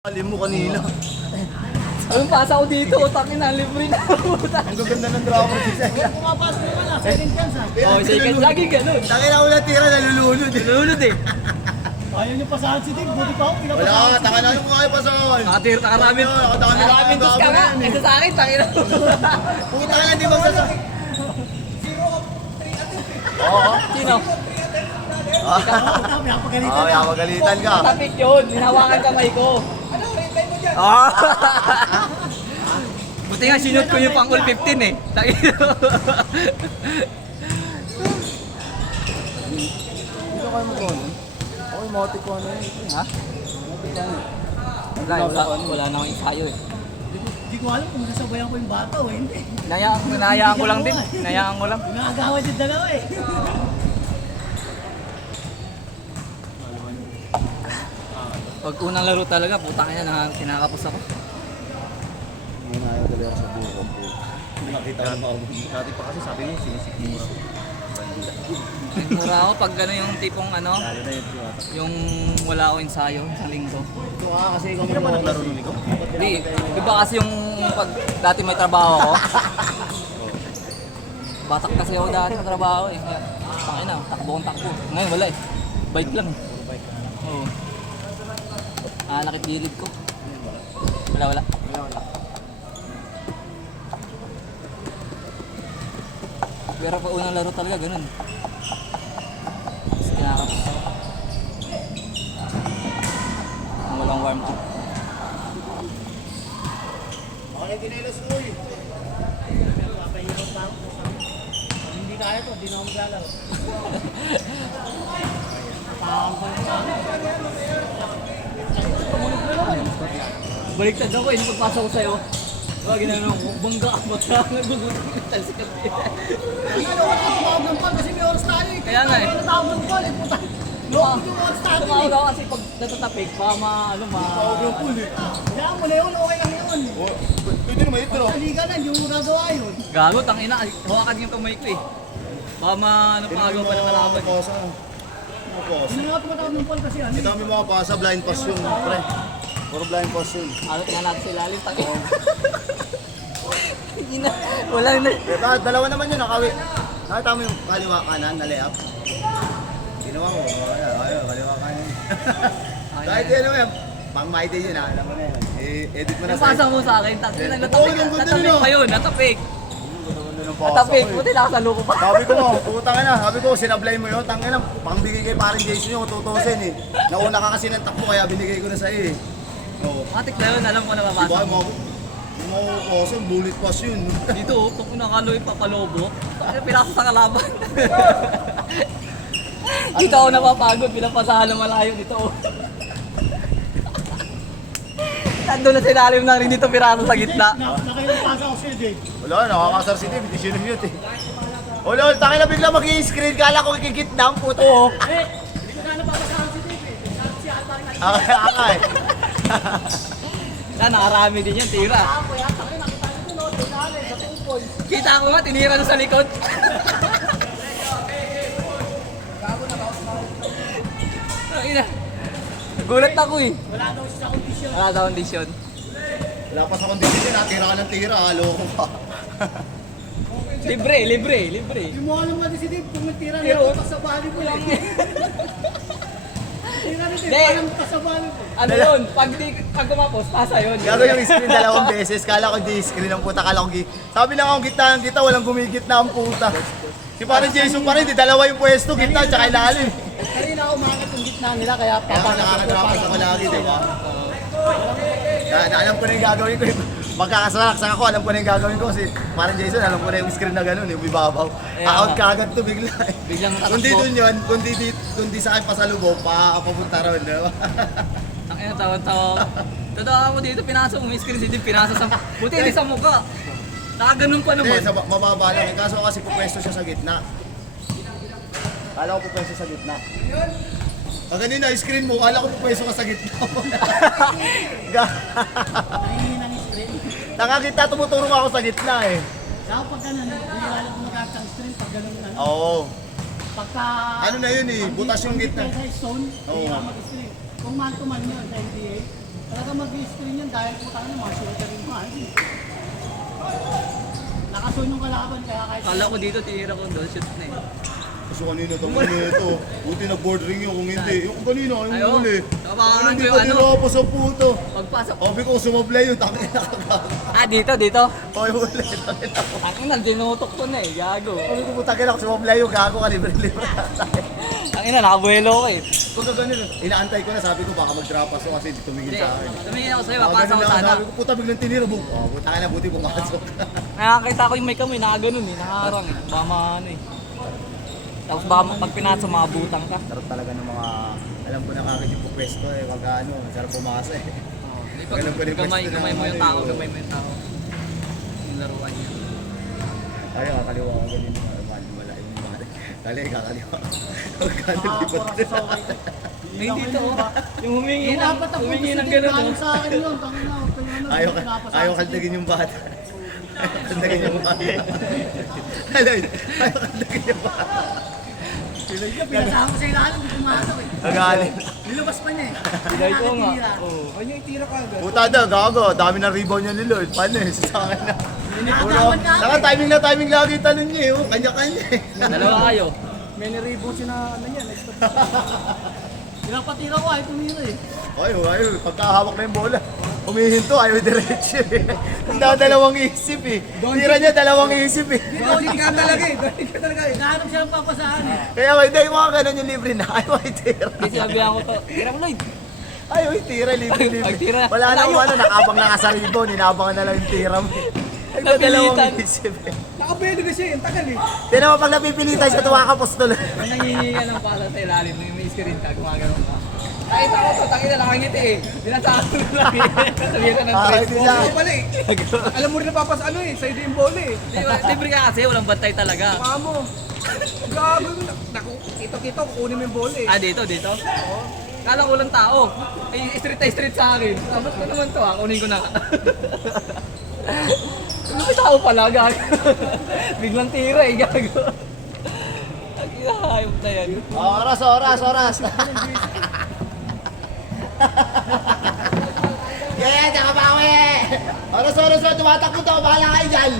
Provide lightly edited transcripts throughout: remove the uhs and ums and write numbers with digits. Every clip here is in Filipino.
Alim mo kanina. Anong pasa ko dito? Takin na, libre na. Ang gaganda ng drama dito. Pumapasok naman na, second chance ha. Oh, second. Lagi ganun. Takin na ulat tira, nalulunod. Nalulod eh. Ayaw niyo pasahan si Dave, buti pa ako. Wala, takan na mo kayo pa sa akin. Nakaramit. Nakaramit dos ka nga. Ito sa akin, takin na. Puta ka na, di ba sa... Oo. Sino? Oo, kaya magalitan ka. Tapik yun. Hinawakan kamay ko. Buti nga sinut ko yung pang all 15 eh. Takin na. Dito kayo mo kung ako yung motik ko ano yun. Ha? Wala na akong ensayo eh. Hindi ko alam kung sasabayan ko yung bata o hindi. Hinayaan ko lang din. Hinayaan ko lang. Nakagawan yung dalawa eh. Pag unang laro talaga, putang ina, kinakapos ako. Hindi na ayaw dali ako sa buko po. Nakita ko mo. Dati pa kasi sabi mo, sinisikmura. Mura ako pag gano'n yung tipong ano, Lalo na yung tuwata. yung wala ako ensayo sa linggo. Ito kasi ikaw mo naman naglaro nun ikaw. Di, iba kasi yung pag dati may trabaho ako. Batak kasi ako dati sa trabaho eh. Kaya, tangina, takbo kong takbo. Ngayon wala eh. Bike lang. Oo. Nakit gilid ko. Wala. Pero pa unang laro talaga, ganun. Tapos kinakapos ako. Ang walang warm up. Okay, tinilas mo eh. Papahirap pa ako. Pag hindi kaya to, hindi na ako maglalaro. Baliktad ako eh, nung pagpasok ko sa'yo. Diba, ginano ko, bangga ka mata, nagugutom ka talsikat eh. Ano ko tumawag ng call kasi may oras tayo eh. Kaya nga eh. Natawag ng call eh, puta. Loko yung oras tayo Tumawag eh. ako kasi pag natatapik, baka Tawag yung pool eh. Kaya mo na yun, okay lang yun. Pwede naman ito. Sa liga na, yung nagawa yun. Gago, tangina, hawakan yung kamay ko eh. Baka pagaw pa ng kalaban. Pasa. Hindi nga tumatawag ng call kasi ano Ito eh. kami mga pasa, blind pass yun, pre. Puro blind pass yun. Ano, tingnan natin sa ilalim, tangina. Hindi na, wala na. Dalawa naman yun, nakawi. Nakita mo yung kaliwa kanan na layup? Ginawa mo, ayaw, kaliwa kanan. Kahit yun naman, pang my day yun, alam mo na yun. Edit mo na Yung pasa mo sa akin, tangina, Oo, yung ganda natapik nila. pa yun, natapik. Natapik, Natapik, buti nakasaloko pa. Sabi ko mo, putang ina, sabi ko, sinablay mo yun, tangina, pangbigay kay paring Jason yung tutusin eh. Nauna ka kasi ng takbo, kaya binigay ko na sa'yo eh. Oo. Matik na yun, alam ko na Diba, mapasok mo. mga awesome, bullet pass yun. Dito, pag nakaloy pa palobo, pinasok sa kalaban. Dito ako napapagod, pinapasahan na malayo dito. Nandun na sinalim na rin dito piraso sa gitna. Nakailang pasa ako siya Dave. Wala, nakakasar si Dave, hindi siya mute eh. Lol, tangina bigla mag-i-screen, kala ko kikit na ang puto. Oo. Eh, hindi ko na napapasahan si Dave eh. Si Alpari na Akay. Nakarami din yan, tira. ako yan. Sabi, nakita nyo no, tinali sa 2 points. Kita ko nga, tinira na sa likod. Ina. Gulat ako eh. Wala daw siya sa kondisyon. Wala daw kondisyon. Wala pa sa kondisyon na, tira ka ng tira, loko ka. Libre. Yung mo alam natin si Dave kung nagtira na Pero- ito sa bali ko lang. Tira na Dave, Hindi. parang sa bali ko. Ano yun? Pag gumapos, pasa yun. Gago yung screen dalawang beses, kala ko di screen ang puta, kala ko sabi lang akong gitna ng gitna, walang gumigit na ang puta. Si parang Jason pa rin, di dalawa yung pwesto, gitna, tsaka ilalim. Kanina ako umangat yung gitna nila kaya Kaya ako nakakadropas ako lagi, di ba? Alam ko na yung gagawin ko. Magkakasalaksak ako, alam ko na yung gagawin ko kasi parang Jason, alam ko na yung screen na gano'n, yung ibabaw. Out ka agad to bigla eh. Biglang Kundi tatakbo. dun yun, kundi sa akin pasalubong, papunta ron, di ba? Ang ina, tawa-tawa. Totoo mo dito, pinasa mo, may screen dito, pinasa sa... Buti hindi sa mukha. Nakaganon pa Hindi, naman. sa mababa lang. Eh, kaso kasi pupwesto siya sa gitna. Kala ko pupwesto sa gitna. Ganun na, screen mo, kala ko pupwesto ka sa gitna. Nahihina ng screen. Nakakita, tumuturo ako sa gitna eh. Kaya pag ganun, hindi wala kong magkakita ang screen pag ganun ano. Oo. Pagka... Ano na yun eh, butas yung gitna. Sa zone, Oo. hindi ka mag-screen. Kung man to man yun sa NBA, Talaga mag-screen yan dahil puta na mga shooter yung mga. Nakasun yung kalaban kaya kahit... Kala ko dito, tinira ko doon, shoot na eh. Kasi kanina, tama na ito. Buti nag-board ring yun kung hindi. Yung kanina, yung Ayo, huli. napakarang Hindi ko pa yung ano. tinaka pa sa puto. Pagpasok. Sabi ko, sumablay yun. Tangin na ka. Ah, dito. O, yung huli. Tangin na ko. Ang ina, dinutok ko na eh, gago. Sabi ko, putangin ako, sumablay yun. Gago ka, libre-libre. Ang ina, nakabuelo ko eh. Kung ganun, inaantay ko na. Sabi ko, baka mag-drop us kasi hindi tumingin Hindi, sa akin. tumingin ako sa'yo, Ganun papasok ko lang, sana. Sabi ko, puta, biglang tinira. Putangin na, buti pumasok. Nakakita ko yung may kamay, nakaganon eh, nakaharang eh. Baka ano eh. Tapos baka pag pinasa, mabutang ka. Sarap talaga ng mga, alam ko na kagad yung pupwesto eh. Wag ano, sarap pumasa eh. Hindi pag Ganun ko rin gamay, pwesto gamay mo na yung ano tao, eh. gamay mo yung tao. Yung laruan niya. Ay, kakaliwa ko ganyan yung wala yung mahal. Dali, kakaliwa. Huwag ka Oras nalipot. sa okay. May dito oh. Yung humingi Yung ng, dapat ako humingi ng gusto ganun galing oh. sa akin yun. Tangin na, Ayaw kaldagin yung bata. Kaldagin yung bata. Aloy, ayaw kaldagin yung bata. Pinasama ko sa ilalim, hindi pumasok eh. Nagalit. Nilabas pa niya eh. Dahil ko nga. Tinira. Oh. Ano yung tira ka agad? Puta daw, gago. Dami ng rebound niya ni Lord. Paano eh? Sa akin na. Nakagawan ka Saka timing na timing lagi talon niya eh. Oh. Kanya-kanya eh. Dalawa kayo. May nirebound siya na ano niya. Pinapatira ko ay tumira eh. Ay, pagkahawak na yung bola. Humihinto, ayaw diretso eh. Dalawang isip eh. Tira niya, dalawang isip eh. Dolik ka talaga eh. Dolik ka talaga eh. Nahanap siya ng papasahan eh. Kaya hindi, yung mga ganun yung libre na. Ayaw itira. Kasi sabihan ko to, tira mo Lloyd. Ayaw itira, libre-libre. Pagtira. Wala na kung ano, nakabang na ka sa rebound. Inabangan na lang yung tira mo. Nagdadalawang Napilitan. isip eh. Nakabelo na siya eh. Ang tagal eh. Tinan mo pag napipilitan siya, tuwa ka postol. Nang nangihingi ka ng pala sa ilalim, may screen ka, gumagano ka. Nakita ko to, tangin na nakangiti eh. Binasaan ko na lang eh. Sabihan ka ng Ah, tres. hindi siya. Ano pala eh. Alam mo rin napapas ano eh. Sa'yo din yung bola eh. Libre ka kasi, walang bantay talaga. Mukha mo. Gago. Naku, kito-kito. Kukunin mo yung bola eh. Ah, dito. Kala ko lang tao. Ay, street sa akin. Abot ko naman to kunin ko na. May tao pala, gago. Biglang tira eh, gago. Hayop na yan. Oras. Yeah, tsaka bawi! Oras, tumatakbo to, bahala kayo dyan!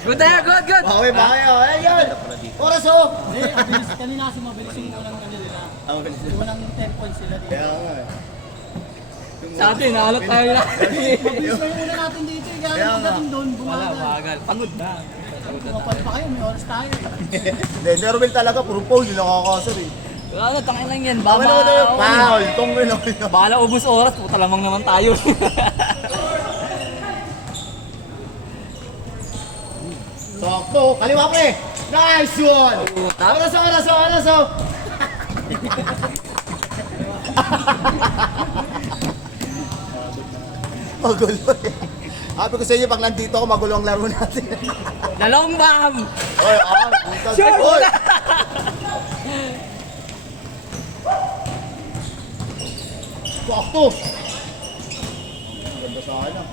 Good there, good. Bawi, oh, ayun! Oras oh! Kanina kasi mabilis yung unang kanila. Ang bilis Yung unang 10 points sila dito. Kaya nga eh. Sa atin, nahalot tayo na. Mabilis na yung una natin dito eh. Kaya Kaya nga. pagdating doon, Wala, bumagal. bagal. Pagod na. Kumapal pa kayo, may oras tayo eh. Hindi, Nervil talaga, puro pole, yung nakakasar eh. Ano, tangin lang yan. Tama naman tayo, foul! Tungin ako. Bahala ubus oras, puta lamang naman tayo. Sakto, kaliwa pre! Nice one! Puta. Oras oh! Magulo eh. Sabi ko sa inyo, pag nandito ako, magulo ang laro natin. Dalawang bam! Oy, Sure! Oy! Sakto! Ang ganda sa akin ah.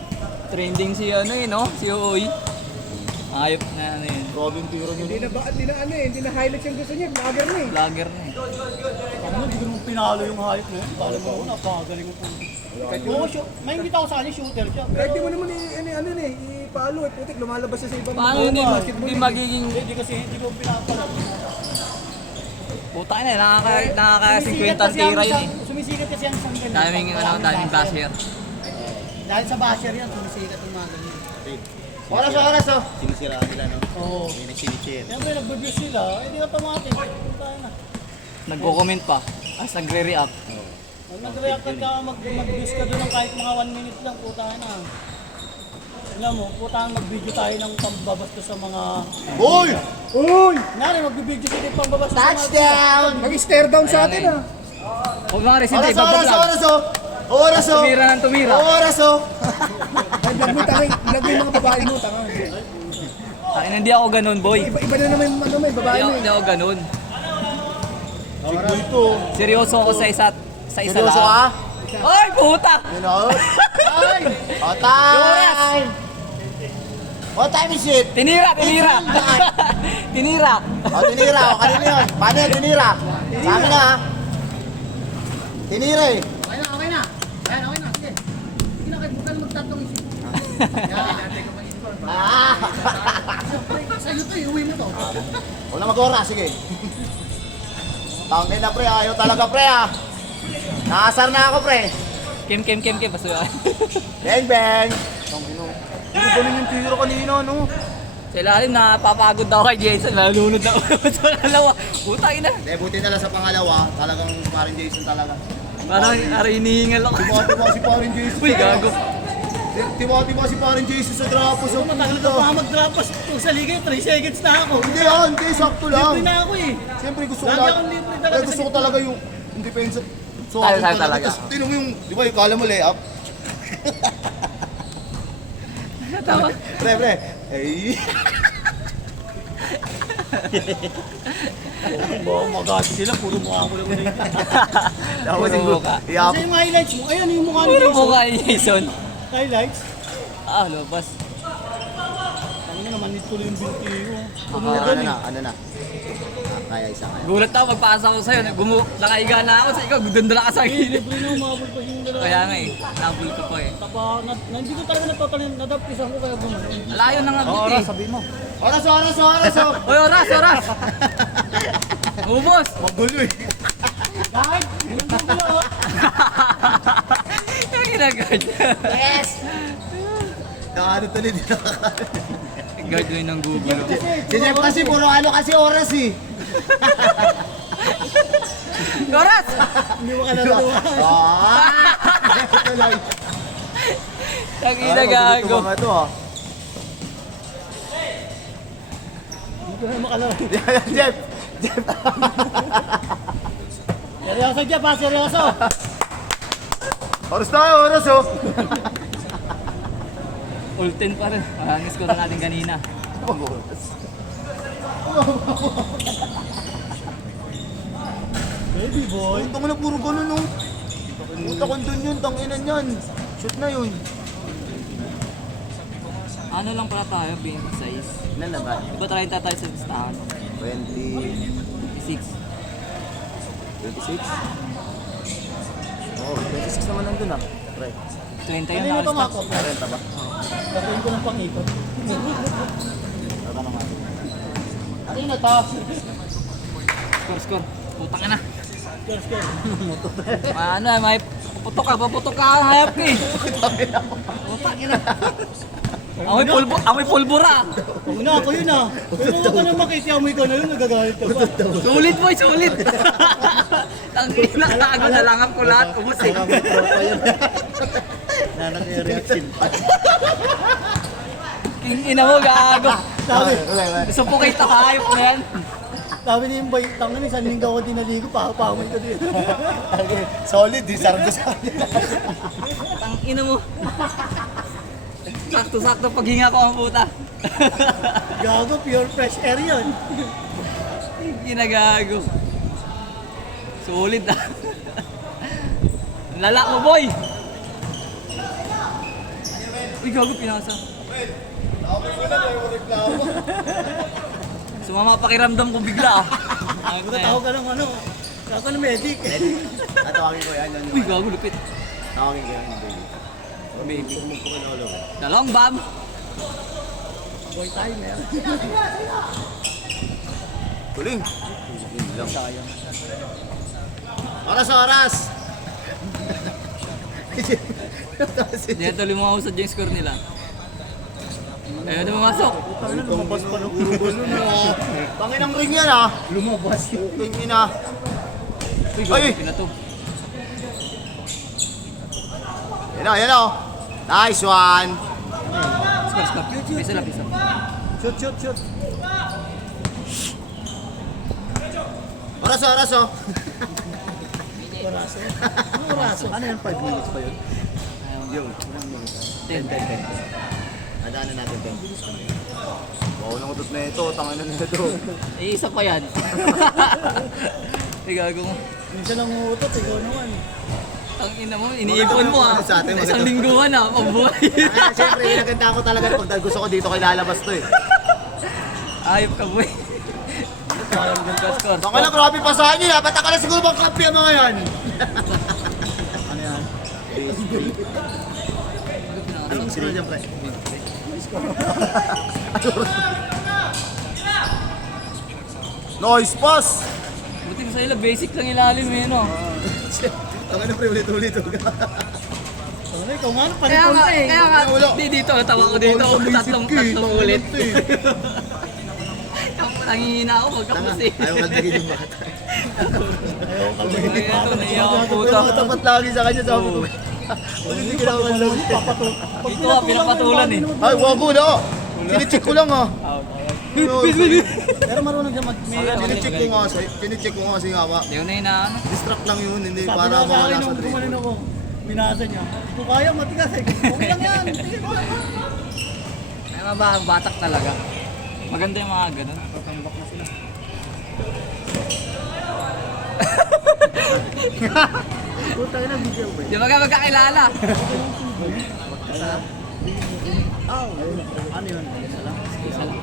Trending si ano eh, no? Si Uy. Ayop na ano yun. Grabe yung tira niyo. Hindi na highlights yung gusto niya. Vlogger na eh. Vlogger na eh. Ano, hindi ko naman pinalo yung hype na yun. Kala mo ako, napakagaling mo po. Oo, may invita ako sa kanya, shooter siya. Kahit di mo naman i-follow eh, putik, lumalabas siya sa ibang Paano hindi magiging Hindi kasi hindi ko pinapalo. puta na, nakaka-50 ang tira yun eh. Sumisikat kasi yan sa ganyan. Daming basher. Dahil sa basher yan, sumisikat yung mga ganyan. Oras oh! Sinisira nila no? Oo. May nagsinichip. Siyempre, nag-review sila, hindi na pamatin. Tayo na. Nagko-comment pa. As nagre-react. Pag nag-react ka, mag-views ka doon ng kahit mga 1 minute lang, puta na. Alam mo, puta mag-video tayo ng pambabastos sa mga... Uy! Uy! Nari, mag-video sila yung pambabastos sa mga... Touchdown! Mag-stare down sa atin Ayan ah. Huwag mga resinte, Oras ibablog. oh! Oras oh! Tumira ng tumira. Oras oh! Ay, vlog mo tangay, vlog mo yung mga babae mo, tanga. Ay, hindi ako ganun, boy. Iba na naman yung ano, may babae mo Hindi eh. ako ganun. Oras ito. Seryoso ako sa isa Seryoso lang. ka? Ay, puta! You know? O time! What time is it? Tinira! Tinira! O tinira, o kanina yun. Paano yun tinira? Sa amin na ha? Tinira eh. Okay na, okay na. Ah! Sa'yo to, iuwi mo to. Huwag na mag-ora, sige. Tangin na pre, ayaw talaga pre ah. Nakasar na ako pre. Kim, basta yun. Bang bang! Tangin no. Hindi ganun yung tiro kanina no. Sa ilalim, napapagod daw kay Jason. Nalunod na ako sa dalawa. Putang ina. Eh, buti na lang sa pangalawa, talagang parang Jason talaga. Parang hinihingal ako. Timo si parang Jason. Uy, gago. Timo si parang Jason sa drapo. So, matagal ka pa mag-drapas. Kung sa ligay, 3 seconds na ako. Hindi, sakto lang. Libre na ako eh. Siyempre gusto ko Lagi akong libre talaga gusto ko sa talaga yung independent. So, Tayo akin talaga. Tapos, tingnan mo yung, di ba yung kala mo layup? Tawa. Pre. Eh. Baka magati sila, puro mukha ko lang ulit. Tapos Puro mukha. Iyap. Kasi yung highlights mo, ayun yung mukha ni Puro Jason. mukha ni Jason. Highlights. Ah, lumabas. Tangin naman, tuloy yung binti ko. Ano na? Kaya isa kaya. Gulat ako, magpasa ko sa'yo. Nakaiga na ako sa ikaw. Doon na ka sa Eh, akin. libre na umabot pa yung dalawa. Kaya nga eh, nabul ko pa eh. Hindi ko talaga natotalin, nadapis ako kaya bumalik. Alayo na nga bit eh. sabihin mo. Oras. Oh. Uy, oras! Ubos! Magulo eh. Kahit, hindi ko lang. Yung ginagad. Yes! Ano tuloy dito? Guard mo yun ng Google. Si Jeff kasi puro ano kasi oras eh. Oras! Hindi mo ka natutuwa. Tuloy. Tangina gago. Mga to ah. Hindi ko na makalawa. Jeff. Seryoso dyan pa, seryoso. Oras oh. Ultin pa rin. Ang score natin kanina. Mag-oras. Baby boy. Tangin na puro ganun no. Punta ko dun yun, tanginan yan. Shoot na yun. Ano lang pala tayo, 26. Ilan na ba? Iba tayo tayo sa listahan. 26? 26. Oh, 26 naman nandun ah. Right. 20 Ano yun yung ito nga na ko? 40 ba? Gagawin ko ng pangipot. Ano na nga? Ano yun ito? Score. Putang ina. Girls, girls. Ano, may paputok ka, hayap ka eh. Putang ina. Amoy pulbura. Huwag na, ako yun ah. Pero huwag ka na makisiyamoy ko na yun, nagagalit ka pa. Sulit boy, sulit. Ang nakago na lang ako lahat. Ubus eh. Nanaki-reaction pa. Ina mo, gago. Sabi, Suffocate ako, hayop na yan. sabi niya yung bay, tangan ni isang linggo ako dinaligo, pahapamoy ko dito. Solid, di sarap ko sa kanya. Ang ina mo. Sakto-sakto paghinga ko ang puta. Gago, pure fresh air yun. Ginagago. Solid ah. Lala mo boy. Uy, gago pinasa. Sumama pakiramdam ko bigla ah. Tawag ka ng ano, tawag ka ng medic. Tawagin ko yan. Uy, gago lupit. Tawagin ko yan, baby. Baby. Pumulong. Dalawang bam. Boy timer. Tuling. Lang. Sayang. Oras. Diyan tuloy mo ako sa James score nila. Ayun na pumasok. Lumabas pa ng ulo no. Tangin ang ring yan ah. Lumabas. Tingin na. Uy, Ay! gago pinato. Yan na. Nice one. Score. Pisa. Shoot. Oras oh. Oraso. Ano oraso? Ano yan, 5 minutes pa yun? Yung, 10. Nadaanan natin 10 minutes kami. Wow, nangutot na ito, tangan na ito. Eh, isa pa yan. Ay, gago mo. Minsan lang umutot, ikaw naman. Ang ina mo, iniipon mo ah. Sa atin, Isang lingguhan ah, mabuhay. Siyempre, inaganda ko talaga pag gusto ko dito ko ilalabas to eh. Ayop ka boy. Score. Baka na, grabe pa sa inyo, dapat ka na siguro bang kampi ang mga yan. Ano yan? Anong score dyan, pre? Noise pass! Buti ko sa ila, basic lang ilalim eh, no? Tama na pre, ulit-ulit. Ano, ikaw nga, Kaya nga, kaya nga, Wala. di dito, tawa ko dito, tatlong ulit. Nangihina ako, magkapos eh. Ayaw kaldagin yung bata. Ay, ito, naiyak ako puta. Tapat lagi sa kanya, sabi ko. Hindi kailangan lang. Ito nga, pinapatulan eh. Ay, wago na! Kinicheck ko lang ah. Pero marunong siya Kinicheck ko nga kasi nga ba. Hindi ko na inaano. Distract lang yun, hindi Sabi para na sa mawala akin sa nung train. gumanin ako, binasa niya. Kung kaya, matigas eh. Okay lang yan. Kaya nga ba, batak talaga. Maganda yung mga ganun. Puta na video ba? Di ba ka magkakilala? Ano yun? Isa lang? Isa lang.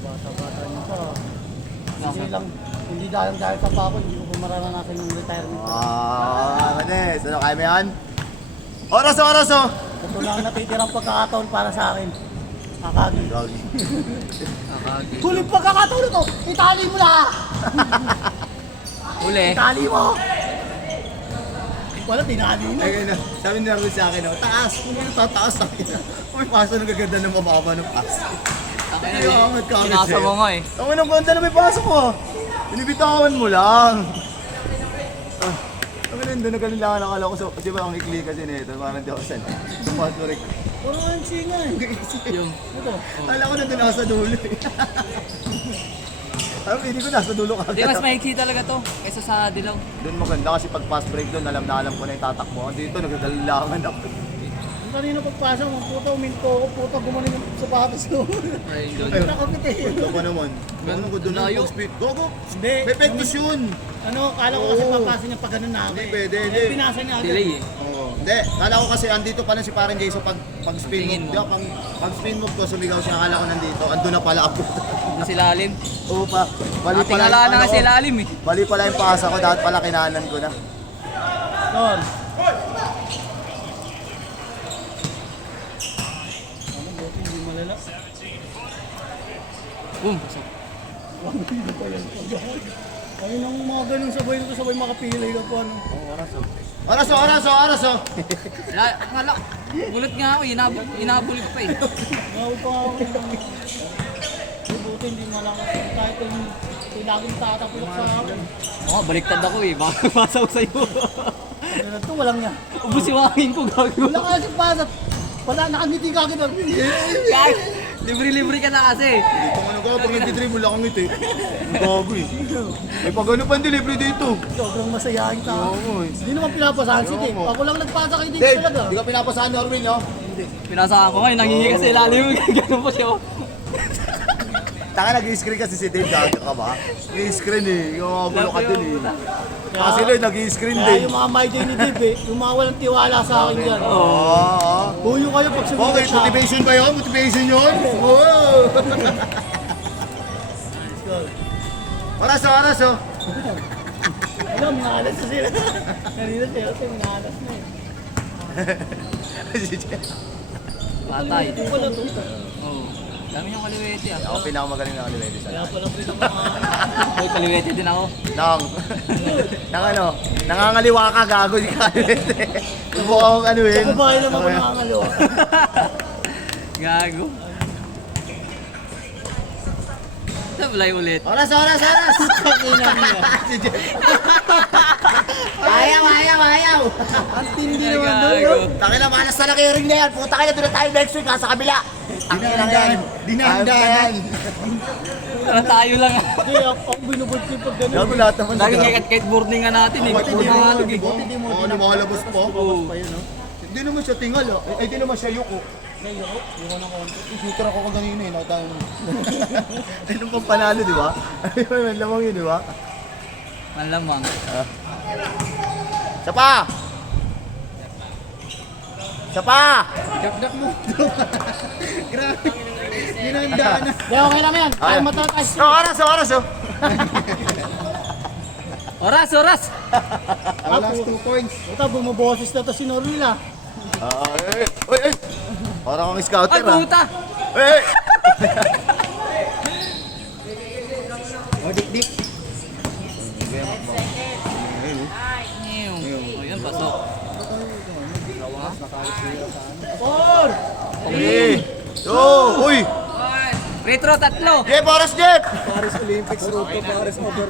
Bata-bata niya pa. Hindi lang, hindi dahil sa pa ako, hindi ko pa mararanasan yung retirement. Manes, ano kaya mo yan? Oras, oh! Ito lang natitirang pagkakataon para sa akin. Akagi. Gagi. Nakagi. Huling pagkakataon ito, itali mo na! Uli. Itali mo! Wala, tinali mo. Ay, na, sabi nila sa akin, oh, taas, kung ano tataas sa akin. May paso na gaganda ng mababa ng pass. Ay, angat ka agad Pinasa mo nga eh. Ang anong ganda na may pasok ko. Binibitawan mo lang. Ang ganda na ganun lang akala ko. So, di ba ang ikli kasi nito, parang di ako sanay. Tumaturek. Puro ang singa eh. Yung, Ito. Akala ko nandun ako sa dulo eh. Parang hindi ko nasa dulo ka. hindi mas maiksi talaga to. Kaysa sa dilaw. Doon maganda kasi pag fast break doon, alam na alam ko na yung tatakbo. Dito, nagdadalangan ako. Yung kanina pagpasok, ang puta, uminto ako, puta, gumanin yung sapatos ko. Ay, doon. Ay, Nakapit eh. ito pa naman. Ano ko doon Layo. yung speed? Go, go! Hindi. May pectus yun! Ano, kala ko kasi Oo. papasa niya pag ganun na ako. Hindi, eh. pwede, Eh, hindi. pinasa niya agad. Delay eh. Oo. Hindi, kala ko kasi andito pa lang si parang Jason pag spin Tingin move. mo. Di ba, pag spin move ko, sumigaw siya, akala ko nandito. Andun na pala ako. Doon si Lalim. Oo pa. Bali pala Tingala na ano kasi ko. Lalim eh. Bali pala yung pasa ko, dapat pala kinanan ko na. Ton. Ano, buti, hindi malala. Boom. Hindi pa yan. Ayun ang mga ganun sabay makapilay ka po ano. Oras, oh! Ngala. Gulat nga ako, inabulit pa eh. Ngaw pa ako. Buti hindi malakas. Kahit yung laging tatapulok sa akin. Oo, baliktad ako eh. Baka pasaw sa'yo. Ano to, walang niya. Ubus yung hangin ko, gago. Wala ka sa pasat. Wala, nakangiti ka agad. Guys, libre-libre ka na kasi. Dito nga nagawa, pag nagtitribble ako ngiti. Ang gago eh. May pag ano pa ang delivery dito. Sobrang masayahin tao. Oo eh. Hindi naman pinapasahan si Dave. Oo. Ako lang nagpasa kay Dave Dave, talaga. di ka pinapasahan ni Orwin, no? Pinasahan ko ngayon, nangingi kasi lalim. Ganun pa siya. oh. Taka nag-i-screen kasi si Dave, gago ka ba? Nag-i-screen eh. Yung mga gulo ka dun eh. Kasi Lloyd, nag-i-screen Kaya din. yung mga my day ni Dave eh, yung mga walang tiwala sa akin dyan. Oo. Huyo kayo pag Okay, sumunod siya. motivation ba yun? Motivation yun? Oo. Oras, oh. Ano, minahalas na sila. Kanina siya, kasi minahalas na eh. Patay. Ito pala to. Oo. Dami niyong kaliwete ah. Ako pinakamagaling na kaliwete sa Kaya lahat. pala ito mga... Uy, kaliwete din ako. Nang ano, nangangaliwa ka, gago di kaliwete. Subukan akong anuin. Ako ba naman ako nakakalawa? Gago. Sablay ulit. Oras! Pakina niya. Si Jeff. Ayaw! Ang tindi Ay, naman doon. gago. no? Tangina, malas na nakiring na yan. Puta ka na, doon na tayo next week ha, sa kabila. Dinamdan. Tara tayo lang ah. Hindi, ako binubult ko pag gano'n. Gago lahat naman. Lagi kahit boarding nga natin eh. Buti di mo Nangangalog eh. Buti di mo. Oo, lumalabas po. Hindi naman siya tingal ah. Ay, di naman siya yuko. Ngayon, yung ng konti. Shooter ako kanina eh, nakatayo mo. Ay, nung pang panalo, di ba? Ay, may lamang yun, di ba? Malamang. Isa pa! Dakdak mo. Grabe. Ginandaan na. Hindi, okay lang yan. Kaya matatas. Oras, oh. Oras! Ang last 2 points. Ito, bumaboses na to si Norville ah. Uy! Parang akong scouter Ay, puta! Eh! O, dik-dik. Ayun, pasok. Four! 3, 2, uy! Retro, tatlo! Jeff, oras Jeff! Paris Olympics road to Paris over